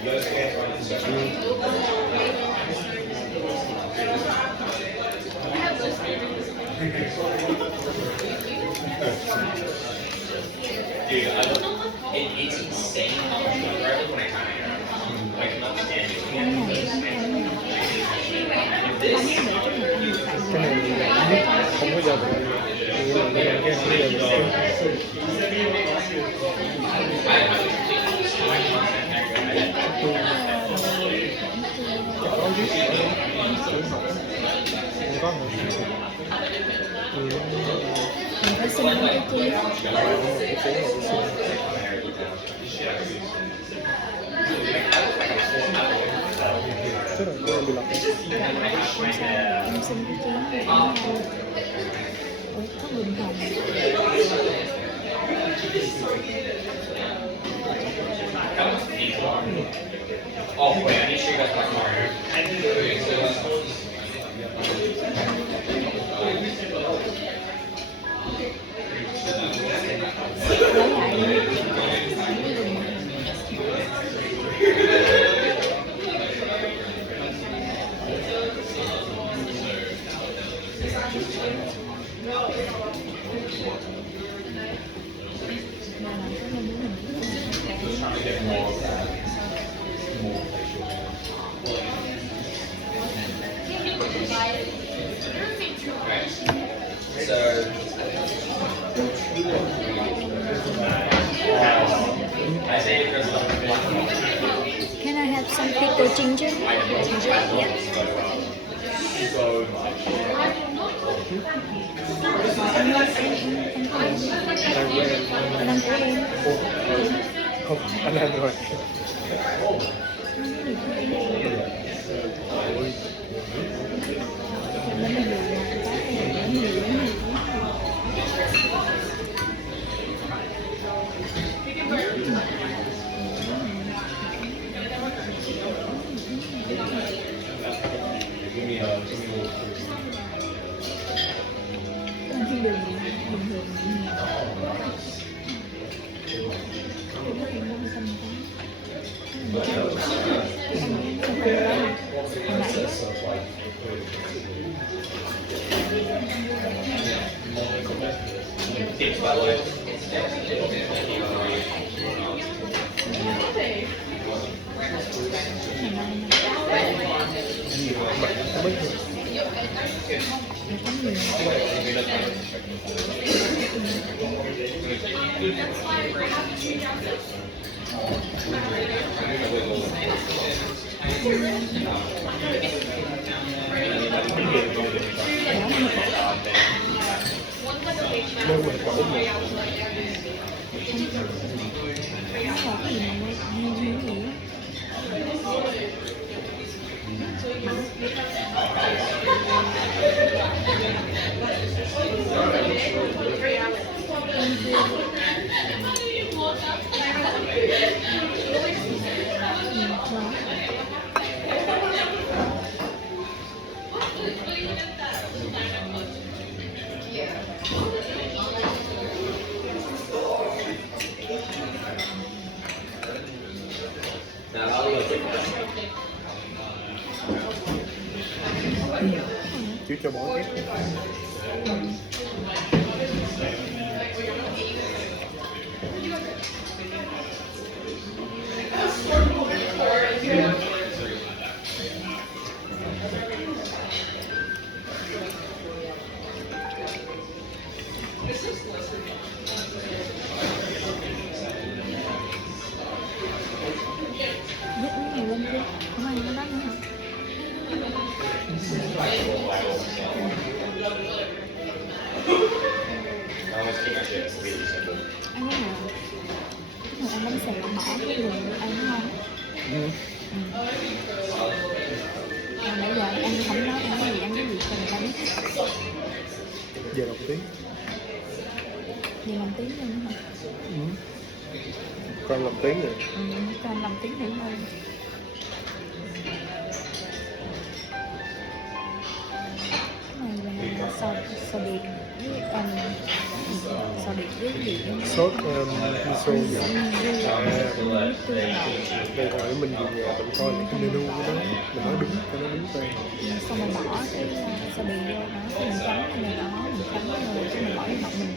Dude, I don't know. It's insane how much when I kind of like not understanding. This Cái này mình biết không có giờ mình làm cái không có giờ mình có Mình phải xin cái chi. Tức là tôi bị lọc. Em xin cái chi. Ủa, có bình thường. oh wait, I need to show you guys my Mario. Can I have some pickled ginger? Ginger, yeah. Anh của em. Không, anh ăn rồi. Nên mình có ốm này. Chứ cho bỏ hết. Anh biết nào? Người ăn bánh xèo bỏ cái người ăn ngon. Còn nãy giờ anh không nói ăn cái gì cho người ta biết. Giờ làm tiếng. Giờ làm tiếng luôn hả? Con làm tiếng rồi. Con làm tiếng nữa thôi. Cái này là sò điệp với sò xào biệt với gì sốt miso gì tương đây hỏi mình về nhà mình coi lại cái menu của nó, mình nói đúng cho nó đúng tên. xong mình bỏ cái xào biệt vô đó, mình chấm mình bỏ mình chấm rồi xong mình bỏ vô hộp mình.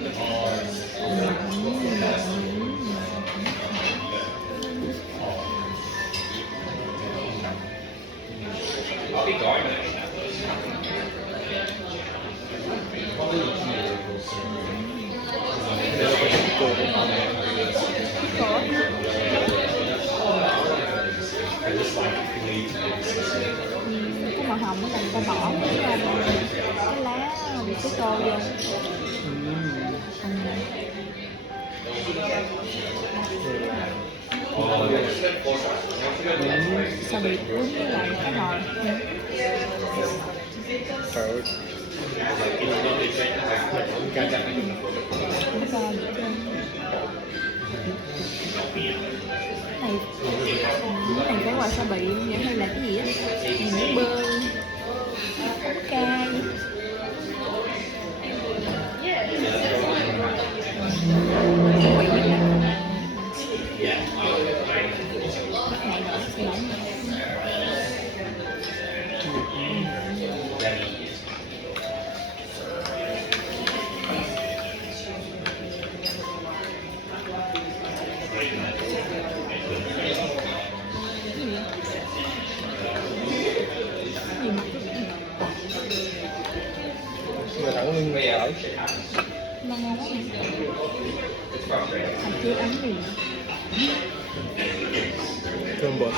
I'll be going. Đây là cái cô Cái màu hồng là người ta bỏ cái lá cái tô vô. Sao bị cuốn với lại cái nồi. trời ơi Nó cho gì trơn. Này phải gọi sao bị vậy hay là cái gì á? Những bơ, bánh cay. người thẳng lưng ở Nó ngon quá. Thằng kia ăn gì? cơm bột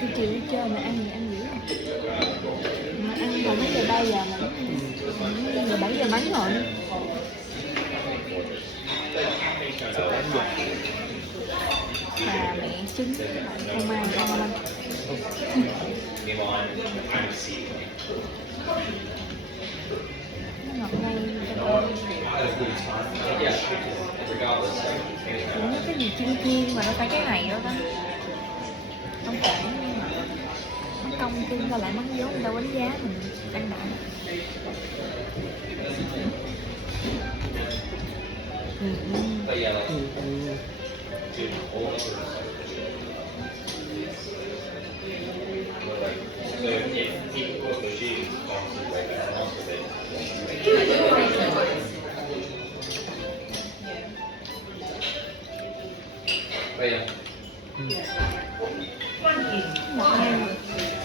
Cái chiều đi chơi mà ăn gì ăn dữ. Mà ăn hồi mấy giờ 3 giờ mà giờ 7 giờ mấy rồi. Và mẹ trứng không ai ngon lắm. Nó ngọt ngây cũng có cái gì chiên chiên mà nó phải cái này đó đó. Không phải nó công chiên ra lại mắm vốn người ta đánh giá mình ăn đại. Ngọt ngây.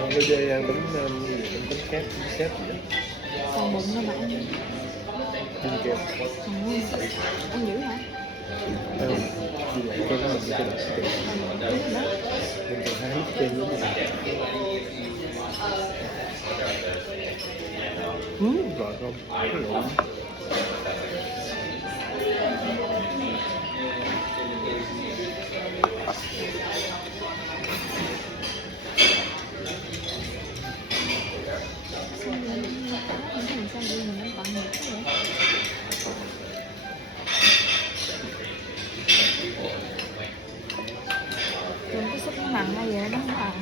còn bây giờ ăn bánh cát xếp gì Còn bụng nó mà ăn. đi kèm Ăn dữ hả? đi lại cái mình cái đặc sản mình còn hai lít trên nữa rồi không cái lộn cái súp nó mặn hay vậy đó không mặn.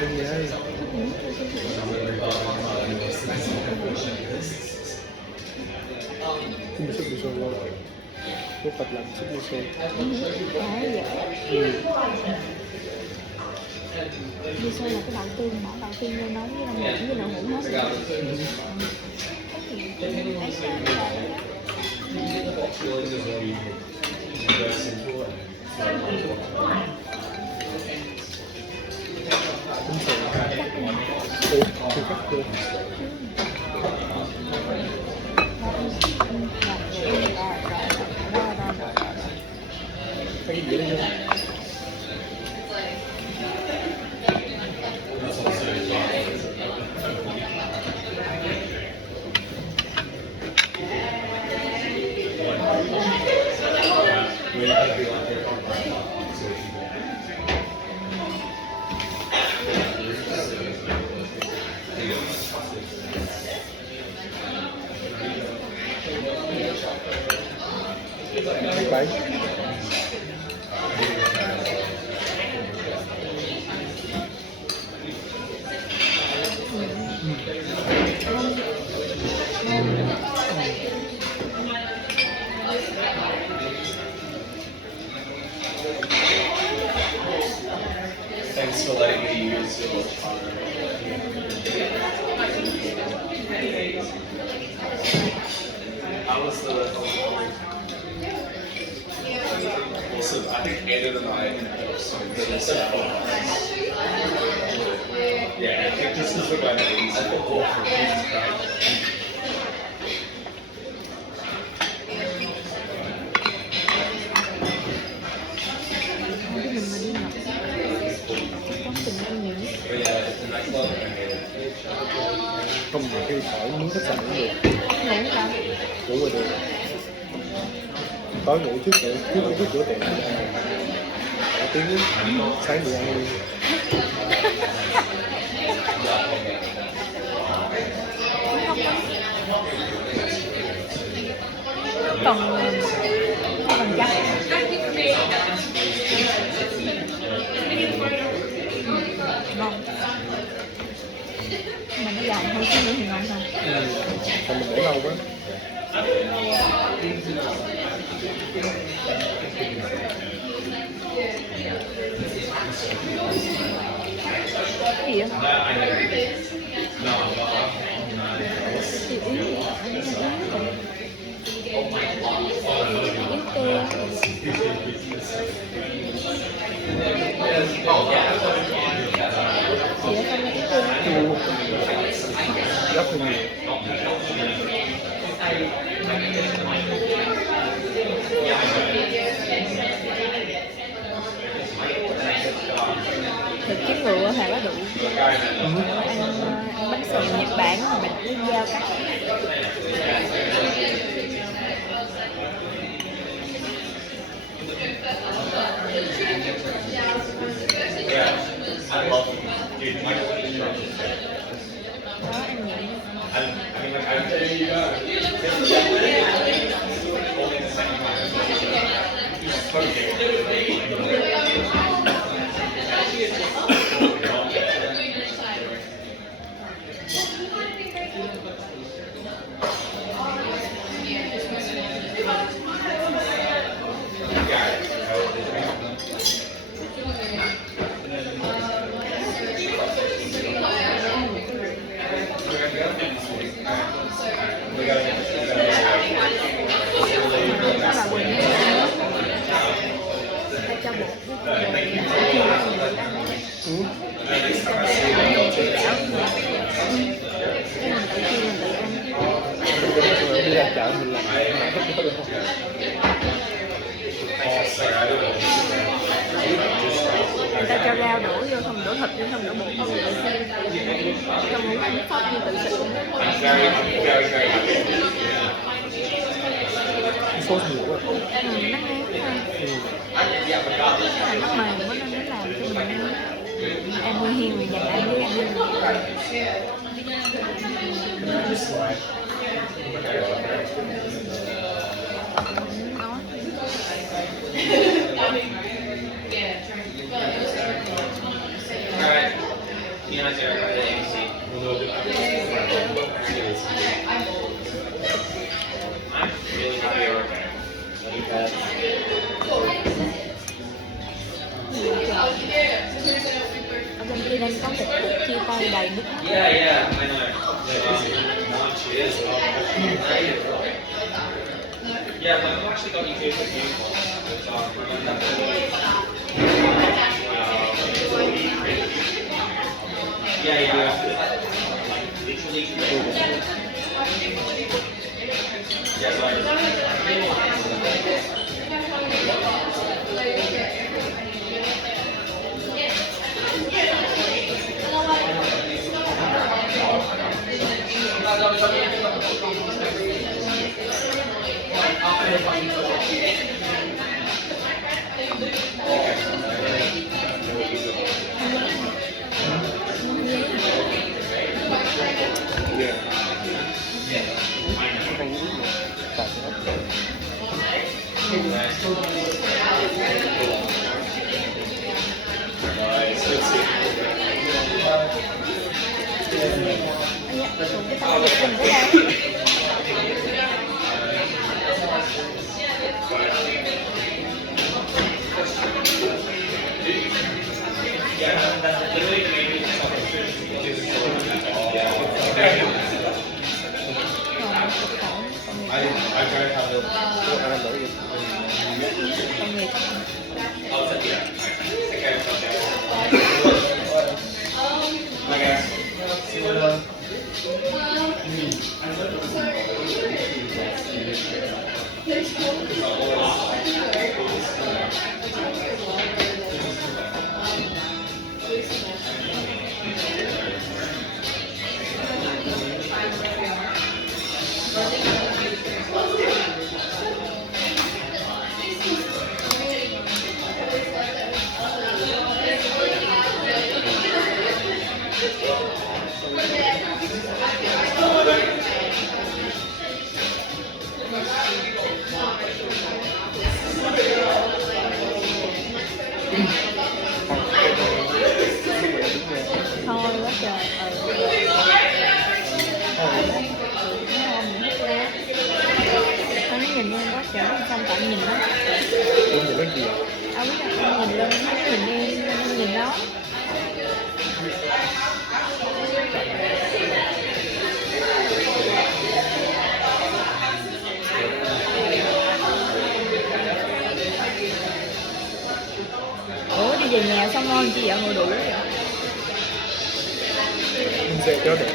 bên nhà cái súp miso ngon cái tập làm súp miso Miso là cái đậu tương, bỏ đậu tương vô nấu với rau muống với đậu hũ hết. cái gì đấy Listen, I think Aiden and I yeah, I think this is the one that is for Jesus Christ. Không biết mình mà đi Nhật chắc chắn tình yêu nhiều nhất. Không nhiều khi khỏi muốn khách sạn cũng được, Ngủ sao? ngủ ngoài đường. Tối ngủ trước cửa tiệm. Đã tiếng sáng đi ăn luôn. Còn chắc ngon, mà nó dài hơn chút nữa thì ngon hơn. Còn mình để lâu quá. Cái gì á? Thì ý gì? Rất là nhiều. Thịt trứng ngựa hả có đủ. Ăn bánh xèo Nhật Bản mà mình lấy dao cắt. I love them. Dude, my Đó ăn nhẹ. I mean, like, I'm telling you guys. Only the second Nó là quần ta cho bột với Đi ra chợ mình làm người ta cho rau đổ vô, không đổ thịt vô, không đổ bột vô, trong muốn ăn sốt như tự xịt. sốt nhiều quá. Nó ngán ha, nó mềm quá nên nó làm cho mình ăn nuôi hiên rồi dành ăn với ăn nó. Alright. You know, Sarah, the ABC. I'm really happy I worked there. Ở bên kia đang có một cuộc chia tay đầy nước mắt. Yeah, I know. Launch is. Yeah, my mom actually got me Facebook Yeah. Literally. Yeah, Cái tay của mình tới đây. Yeah, that's literally the main reason Thôi quá trời. Nó nhìn em quá trời, xong tại nhìn nó. Em nhìn nó gì ạ? Ông biết là em nhìn lên, nó nhìn em, em nhìn nó. Ủa đi về nhà xong rồi chị vợ ngồi đủ vậy? Em sẽ cho đẹp.